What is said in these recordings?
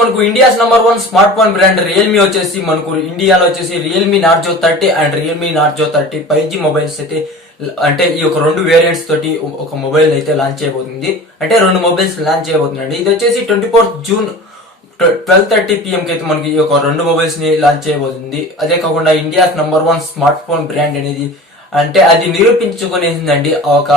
మనకు India's number 1 smart phone brand Realme వచ్చేసి మనకు ఇండియాలో వచ్చేసి Realme Narzo 30 and Realme Narzo 30 5G mobiles అయితే అంటే ఈ ఒక రెండు వేరియంట్స్ తోటి ఒక మొబైల్ అయితే లాంచ్ చేయబోతుంది. అంటే రెండు మొబైల్స్ లాంచ్ చేయబోతుందండి. ఇది వచ్చేసి 24th June 12:30 PM కి అయితే మనకి ఈ ఒక రెండు మొబైల్స్ ని లాంచ్ చేయబోతుంది. అదే కాకుండా India's number 1 smart phone brand అనేది అంటే అది నిరూపించుకునేసిందండి. ఒక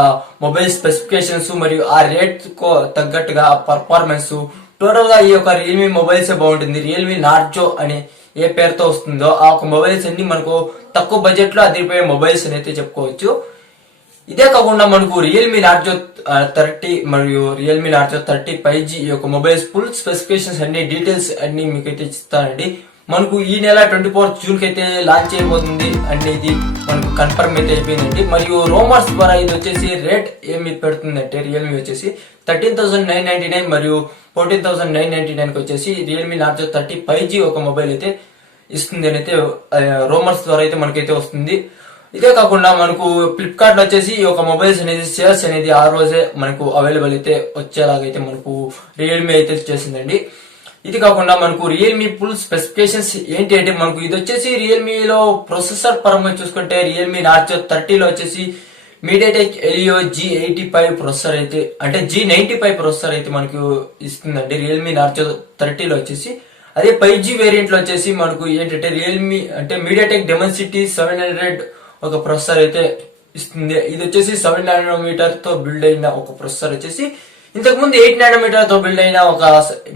మొబైల్ స్పెసిఫికేషన్స్ మరియు ఆ రేట్ కు తగ్గట్టుగా పర్ఫార్మెన్స్ టోటల్ గా ఈ యొక్క రియల్మీ మొబైల్స్ బాగుంటుంది. రియల్మీ నార్జో అని ఏ పేరుతో వస్తుందో ఆ ఒక మొబైల్స్ అన్ని మనకు తక్కువ బడ్జెట్ లో అదిరిపోయే మొబైల్స్ అని అయితే చెప్పుకోవచ్చు. ఇదే కాకుండా మనకు రియల్మీ నార్జో 30 మరియు రియల్మీ నార్జో 30 5G ఈ యొక్క మొబైల్స్ ఫుల్ స్పెసిఫికేషన్స్ అన్ని డీటెయిల్స్ అన్ని మీకైతే ఇస్తానండి. మనకు ఈ నెల 24th June కి అయితే లాంచ్ చేయబోతుంది అనేది మనకు కన్ఫర్మ్ అయితే అయిపోయిందండి. మరియు రూమర్స్ ద్వారా ఇది వచ్చేసి రేట్ ఏమి పెడుతుందంటే రియల్మీ వచ్చేసి 13,999 మరియు 14,999 కి వచ్చేసి రియల్మీ నార్జో 30 5G ఒక మొబైల్ అయితే ఇస్తుంది అని అయితే రూమర్స్ ద్వారా అయితే మనకైతే వస్తుంది. ఇదే కాకుండా మనకు ఫ్లిప్కార్ట్ లో వచ్చేసి ఈ యొక్క మొబైల్స్ అనేది సేల్స్ అనేది ఆ రోజే మనకు అవైలబుల్ అయితే వచ్చేలాగైతే మనకు రియల్మీ అయితే చేసిందండి. ఇది కాకుండా మనకు రియల్మీ ఫుల్ స్పెసిఫికేషన్స్ ఏంటి అంటే మనకు ఇది వచ్చేసి రియల్మీలో ప్రొసెసర్ పరంగా చూసుకుంటే రియల్మీ నార్జో 30 లో వచ్చేసి మీడియాటెక్ హెలియో G85 ప్రొసెసర్ అయితే అంటే G95 ప్రొసెసర్ అయితే మనకు ఇస్తుందండి రియల్మీ నార్జో 30 లో వచ్చేసి. అదే 5G వేరియంట్ లో వచ్చేసి మనకు ఏంటంటే రియల్మీ అంటే మీడియాటెక్ డెమన్సిటీ 700 ఒక ప్రొసెసర్ అయితే ఇస్తుంది. ఇది వచ్చేసి 7 nm తో బిల్డ్ అయిన ఒక ప్రొసెసర్ వచ్చేసి ఇంతకు ముందు 8 nm తో బిల్డ్ అయిన ఒక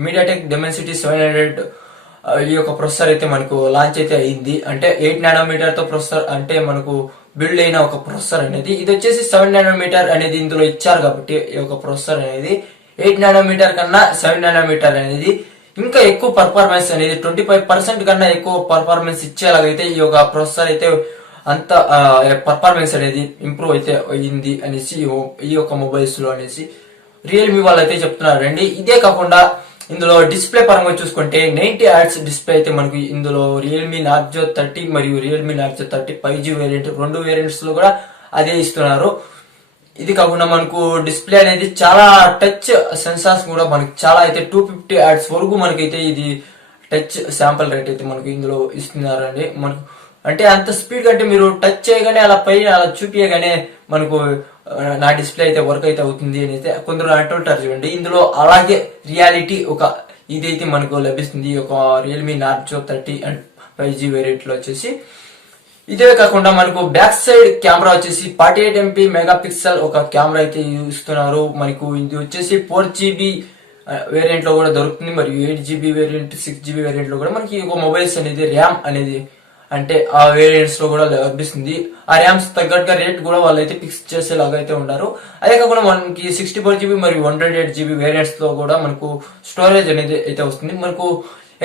మీడియాటెక్ డెమన్సిటీ 700 ఈ యొక్క ప్రొసెసర్ అయితే మనకు లాంచ్ అయితే అయింది. అంటే 8 nm తో ప్రొసెసర్ అంటే మనకు బిల్డ్ అయిన ఒక ప్రొసెసర్ అనేది ఇది వచ్చేసి 7 nm అనేది ఇందులో ఇచ్చారు కాబట్టి ఈ యొక్క ప్రొసెసర్ అనేది 8 nm కన్నా 7 nm అనేది ఇంకా ఎక్కువ పర్ఫార్మెన్స్ అనేది 25% కన్నా ఎక్కువ పర్ఫార్మెన్స్ ఇచ్చేలాగైతే ఈ యొక్క ప్రొసెసర్ అయితే అంత పర్ఫార్మెన్స్ అనేది ఇంప్రూవ్ అయితే అయ్యింది అనేసి ఈ యొక్క మొబైల్స్ లో అనేసి రియల్మీ వాళ్ళు అయితే చెప్తున్నారండి. ఇదే కాకుండా ఇందులో డిస్ప్లే పరంగా చూసుకుంటే 90 Hz డిస్ప్లే అయితే మనకు ఇందులో రియల్మీ నార్జో 30 మరియు రియల్మీ నార్జో 30 5G వేరియంట్ రెండు వేరియంట్స్ లో కూడా అదే ఇస్తున్నారు. ఇది కాకుండా మనకు డిస్ప్లే అనేది చాలా టచ్ సెన్సార్స్ కూడా మనకి చాలా అయితే 250 Hz వరకు మనకైతే ఇది టచ్ శాంపుల్ రేట్ అయితే మనకు ఇందులో ఇస్తున్నారండి. మనకు అంటే అంత స్పీడ్ కంటే మీరు టచ్ చేయగానే అలా పై అలా చూపించగానే మనకు నా డిస్ప్లే అయితే వర్క్ అయితే అవుతుంది అని అయితే కొందరు అంటుంటారు చూడండి. ఇందులో అలాగే రియాలిటీ ఒక ఇదైతే మనకు లభిస్తుంది ఒక Realme Narzo 30 and 5G variant లో వచ్చేసి. ఇదే కాకుండా మనకు బ్యాక్ సైడ్ కెమెరా వచ్చేసి 48 MP మెగాపిక్సెల్ ఒక కెమెరా అయితే ఇస్తున్నారు. మనకు ఇది వచ్చేసి 4GB వేరియంట్ లో కూడా దొరుకుతుంది మరియు 8GB వేరియంట్ 6GB వేరియంట్ లో కూడా మనకి ఒక మొబైల్స్ అనేది ర్యామ్ అనేది అంటే ఆ వేరియంట్స్ లో కూడా లభిస్తుంది. ఆ ర్యామ్స్ తగ్గట్టుగా రేట్ కూడా వాళ్ళు అయితే ఫిక్స్ చేసేలాగా అయితే ఉన్నారు. అదే కాకుండా మనకి 64GB మరియు 128GB వేరియంట్స్ లో కూడా మనకు స్టోరేజ్ అనేది అయితే వస్తుంది. మనకు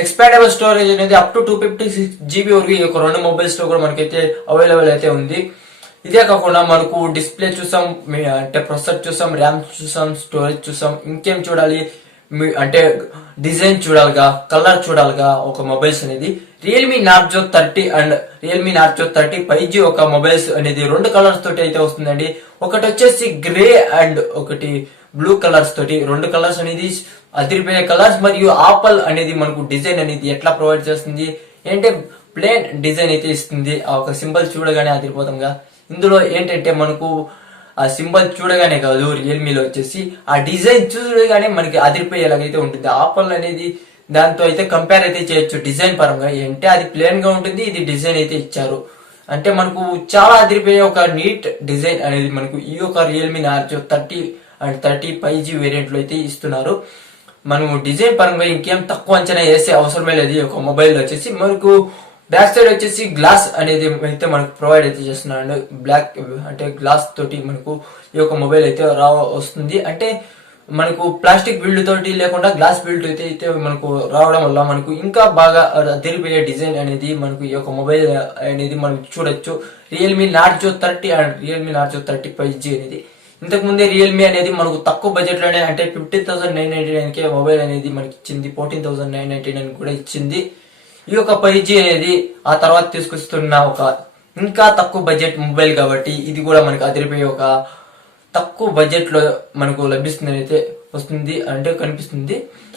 ఎక్స్పాండబుల్ స్టోరేజ్ అనేది అప్ టు 256GB వరకు ఈ యొక్క రెండు మొబైల్స్ లో కూడా మనకైతే అవైలబుల్ అయితే ఉంది. ఇదే కాకుండా మనకు డిస్ప్లే చూసాం అంటే ప్రొసెసర్ చూసాం ర్యామ్ చూసాం స్టోరేజ్ చూసాం ఇంకేం చూడాలి అంటే డిజైన్ చూడాలిగా కలర్ చూడాలిగా ఒక మొబైల్స్ అనేది Realme Narzo 30 and Realme Narzo 30 5G ఒక మొబైల్స్ అనేది రెండు కలర్స్ తోటి అయితే వస్తుందండి. ఒకటి వచ్చేసి గ్రే అండ్ ఒకటి బ్లూ కలర్స్ తోటి రెండు కలర్స్ అనేది అదిరిపోయే కలర్స్ మరియు ఆపల్ అనేది మనకు డిజైన్ అనేది ఎట్లా ప్రొవైడ్ చేస్తుంది అంటే ప్లేన్ డిజైన్ అయితే ఇస్తుంది. ఆ ఒక సింబల్ చూడగానే అదిరిపోతాంగా. ఇందులో ఏంటంటే మనకు ఆ సింబల్ చూడగానే కాదు రియల్మీలో వచ్చేసి ఆ డిజైన్ చూడగానే మనకి అదిరిపోయేలాగైతే ఉంటుంది. ఆపల్ అనేది దాంతో అయితే కంపేర్ అయితే చేయొచ్చు డిజైన్ పరంగా. అంటే అది ప్లేన్ గా ఉంటుంది ఇది డిజైన్ అయితే ఇచ్చారు అంటే మనకు చాలా అదిరిపోయే ఒక నీట్ డిజైన్ అనేది మనకు ఈ యొక్క Realme Narzo 30 and 30 5G variant లో అయితే ఇస్తున్నారు. మనం డిజైన్ పరంగా ఇంకేం తక్కువ అంచనా వేసే అవసరమే లేదు. ఈ యొక్క మొబైల్ వచ్చేసి మనకు బ్యాక్ సైడ్ వచ్చేసి గ్లాస్ అనేది అయితే మనకు ప్రొవైడ్ అయితే చేస్తున్నాడు. బ్లాక్ అంటే గ్లాస్ తోటి మనకు ఈ యొక్క మొబైల్ అయితే వస్తుంది. అంటే మనకు ప్లాస్టిక్ బిల్డ్ తోటి లేకుండా గ్లాస్ బిల్డ్ అయితే మనకు రావడం వల్ల మనకు ఇంకా బాగా అదిరిపోయే డిజైన్ అనేది మనకు ఈ యొక్క మొబైల్ అనేది మనం చూడొచ్చు. Realme Narzo 30 and Realme Narzo 30 5G అనేది ఇంతకు ముందే రియల్మీ అనేది మనకు తక్కువ బడ్జెట్ లోనే అంటే 15,999 కే మొబైల్ అనేది మనకి ఇచ్చింది. 14,999 కూడా ఇచ్చింది. ఈ యొక్క 5G అనేది ఆ తర్వాత తీసుకొస్తున్న ఒక ఇంకా తక్కువ బడ్జెట్ మొబైల్ కాబట్టి ఇది కూడా మనకు అదిరిపోయే ఒక తక్కువ బడ్జెట్ లో మనకు లభిస్తుంది అయితే వస్తుంది అంటే కనిపిస్తుంది.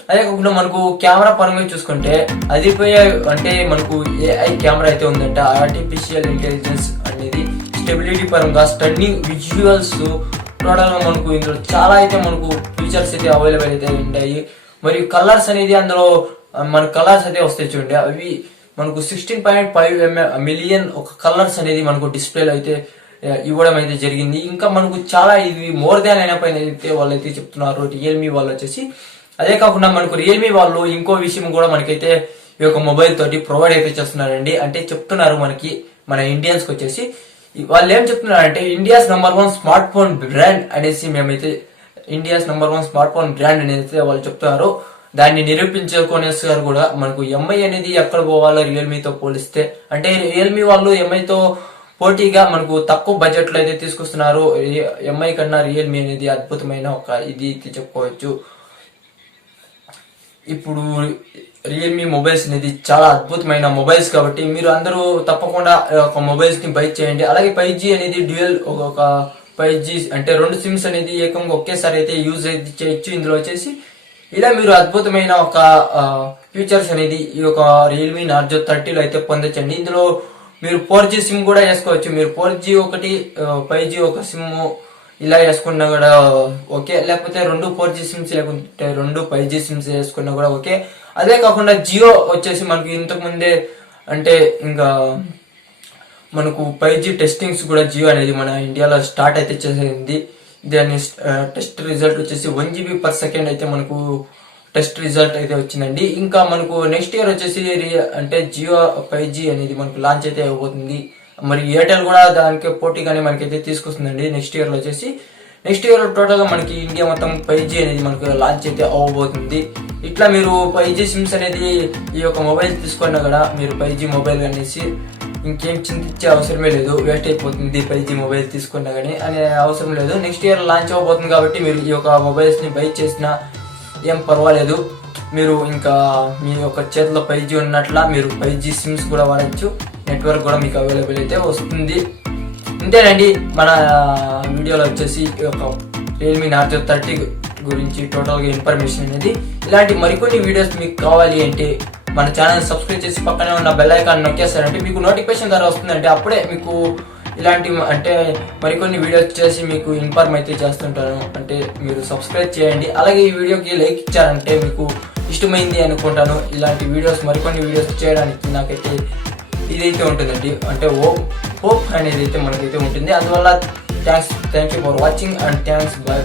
అదే కాకుండా మనకు కెమెరా పరంగా చూసుకుంటే అదిపోయే అంటే మనకు AI కెమెరా అయితే ఉందంటే ఆర్టిఫిషియల్ ఇంటెలిజెన్స్ అనేది స్టెబిలిటీ పరంగా స్టన్నింగ్ విజువల్స్ టోటల్ గా మనకు ఇందులో చాలా అయితే మనకు ఫీచర్స్ అయితే అవైలబుల్ అయితే ఉంటాయి. మరియు కలర్స్ అనేది అందులో మన కలర్స్ అయితే వస్తాయి చూడండి, అవి మనకు 16.5 మిలియన్ ఒక కలర్స్ అనేది మనకు డిస్ప్లేలో అయితే ఇవ్వడం అయితే జరిగింది. ఇంకా మనకు చాలా ఇది మోర్ దాన్ అయినపైన అయితే వాళ్ళైతే చెప్తున్నారు రియల్మీ వాళ్ళు వచ్చేసి. అదే కాకుండా మనకు రియల్మీ వాళ్ళు ఇంకో విషయం కూడా మనకైతే ఈ యొక్క మొబైల్ తోటి ప్రొవైడ్ అయితే చేస్తున్నారండి. అంటే చెప్తున్నారు మనకి మన ఇండియన్స్ కి వచ్చేసి వాళ్ళు ఏం చెప్తున్నారంటే India's number 1 smart phone brand అనేసి మేమైతే India's number 1 smart phone brand అనేది వాళ్ళు చెప్తున్నారు. దాన్ని నిరూపించుకునేసారు కూడా. మనకు ఎంఐ అనేది ఎక్కడ పోవాలో రియల్మీతో పోలిస్తే, అంటే రియల్మీ వాళ్ళు ఎంఐతో పోటీగా మనకు తక్కువ బడ్జెట్ లో అయితే తీసుకొస్తున్నారు. ఎంఐ కన్నా రియల్మీ అనేది అద్భుతమైన ఒక ఇది చెప్పుకోవచ్చు. ఇప్పుడు రియల్మీ మొబైల్స్ అనేది చాలా అద్భుతమైన మొబైల్స్ కాబట్టి మీరు అందరూ తప్పకుండా ఒక మొబైల్స్ ని బై చేయండి. అలాగే 5G అనేది డ్యూయల్ ఒక 5G అంటే 2 సిమ్స్ అనేది ఏకంగా ఒకేసారి అయితే యూజ్ అయితే చేయొచ్చు. ఇందులో వచ్చేసి ఇలా మీరు అద్భుతమైన ఒక ఫీచర్స్ అనేది ఈ యొక్క రియల్మీ నార్జో 30లో అయితే పొందొచ్చండి. ఇందులో మీరు 4G సిమ్ కూడా వేసుకోవచ్చు. మీరు 4G ఒకటి 5G ఒక సిమ్ ఇలా వేసుకున్నా కూడా ఓకే, లేకపోతే 2 4G సిమ్స్ లేకుంటే 2 5G సిమ్స్ వేసుకున్నా కూడా ఓకే. అదే కాకుండా జియో వచ్చేసి మనకి ఇంతకు ముందే అంటే ఇంకా మనకు 5G టెస్టింగ్స్ కూడా జియో అనేది మన ఇండియాలో స్టార్ట్ అయితే చేసింది. దాని టెస్ట్ రిజల్ట్ వచ్చేసి 1 GB/s అయితే మనకు టెస్ట్ రిజల్ట్ అయితే వచ్చిందండి. ఇంకా మనకు నెక్స్ట్ ఇయర్ వచ్చేసి అంటే జియో 5G అనేది మనకు లాంచ్ అయితే అయిపోతుంది. మరి ఎయిర్టెల్ కూడా దానికి పోటీగానే మనకైతే తీసుకొస్తుందండి నెక్స్ట్ ఇయర్ లో వచ్చేసి. నెక్స్ట్ ఇయర్ టోటల్ గా మనకి ఇండియా మొత్తం 5G అనేది మనకు లాంచ్ అయితే అవ్వబోతుంది. ఇట్లా మీరు 5G సిమ్స్ అనేది ఈ యొక్క మొబైల్ తీసుకున్నా కూడా మీరు 5G మొబైల్ అనేసి ఇంకేం చింతించే అవసరమే లేదు. వేస్ట్ అయిపోతుంది 5G మొబైల్ తీసుకున్నా కానీ అనే అవసరం లేదు. నెక్స్ట్ ఇయర్ లాంచ్ అవ్వబోతుంది కాబట్టి మీరు ఈ యొక్క మొబైల్స్ ని బై చేసినా ఏం పర్వాలేదు. మీరు ఇంకా మీ యొక్క చేతిలో 5G ఉన్నట్ల మీరు 5G సిమ్స్ కూడా వాడచ్చు. నెట్వర్క్ కూడా మీకు అవైలబుల్ అయితే వస్తుంది. ఇంతేనండి మన వీడియోలో వచ్చేసి ఒక రియల్మీ నార్జో 30 గురించి టోటల్గా ఇన్ఫర్మేషన్ అనేది. ఇలాంటి మరికొన్ని వీడియోస్ మీకు కావాలి అంటే మన ఛానల్ సబ్స్క్రైబ్ చేసి పక్కనే ఉన్న బెల్ ఐకాన్ నొక్కేస్తారంటే మీకు నోటిఫికేషన్ ద్వారా వస్తుందంటే అప్పుడే మీకు ఇలాంటి అంటే మరికొన్ని వీడియోస్ చేసి మీకు ఇన్ఫార్మ్ అయితే చేస్తుంటాను. అంటే మీరు సబ్స్క్రైబ్ చేయండి. అలాగే ఈ వీడియోకి లైక్ ఇచ్చారంటే మీకు ఇష్టమైంది అనుకుంటాను. ఇలాంటి వీడియోస్ మరికొన్ని వీడియోస్ చేయడానికి నాకైతే ఇదైతే ఉంటుందండి, అంటే హోప్ అనేది అయితే మనకైతే ఉంటుంది. అందువల్ల thank you for watching and thanks, by.